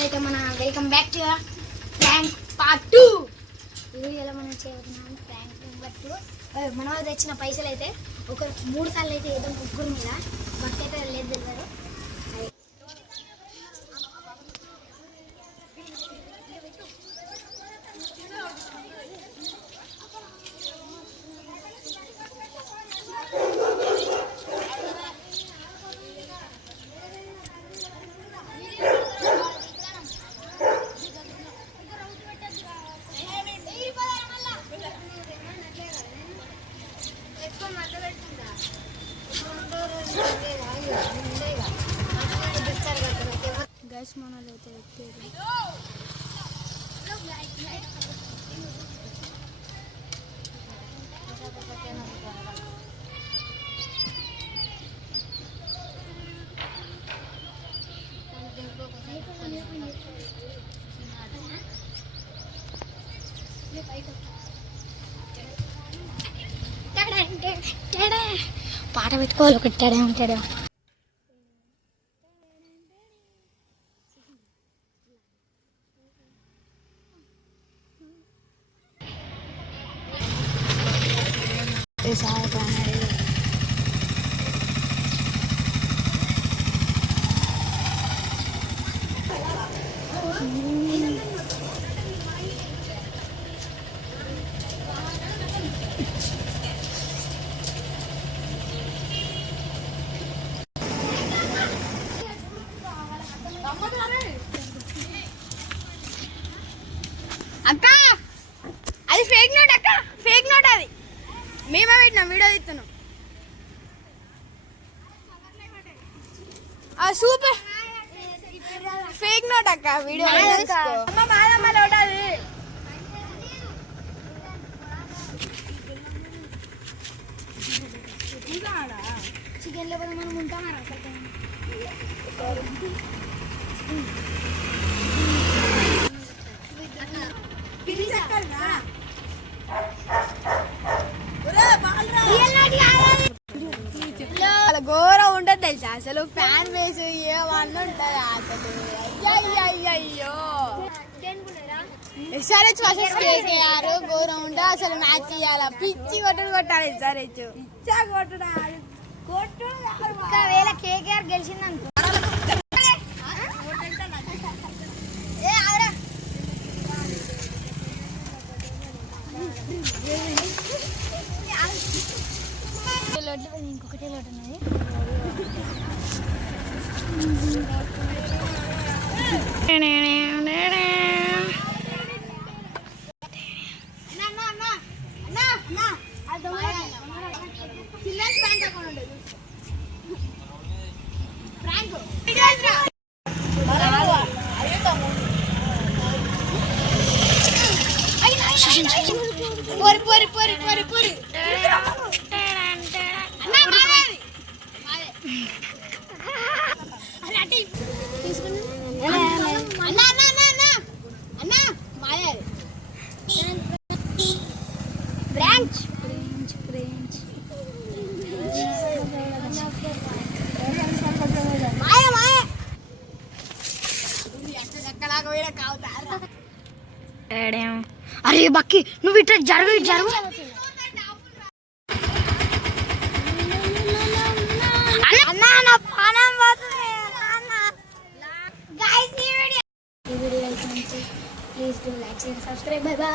అయితే మన welcome back to prank part 2. వీడియోలో మనం చేయబోతున్నాం ప్రాంక్ నెంబర్ 2. మన వాళ్ళు తెచ్చిన పైసలు అయితే ఒక 3 సార్లు అయితే ఏదో ముగ్గురు మీద భక్తి అయితే లేదు తెలియదు. గైస్ మనలో అయితే పాట పెట్టుకోవాలి ఒకటి టడే ఉంటాడు. అక్క అది ఫేక్ నోట్, అక్క ఫేక్ నోట్, అది మేమే పెట్టినాం, వీడియో తీస్తున్నాం. సూపర్ ఫేక్ నోట్ అక్క, వీడియో చికెన్ లేకపోతే మనం ఉంటామా? ఘోరం ఉంటుంది తెలుసా అసలు, ఫ్యాన్ బేస్ ఏమన్నా ఉంటుంది అసలు. అయ్యో ఎస్ఆర్హెచ్ వర్సెస్ కేకేఆర్ ఘోరం ఉంటుంది అసలు. మ్యాచ్ చేయాలి, పిచ్చి కొట్టాలి ఎస్ఆర్హెచ్, పిచ్చా ఒకవేళ కేకేఆర్ గెలిచిందనుకో ఇంకొకటే లోటు ఉన్నది. పొరి పొరి పొరి పొరి అరే బక్కి నువ్వు ఇట్లా జరుగు అన్నా నా ప్రాణం పోతుంది. Please do like and subscribe. By by.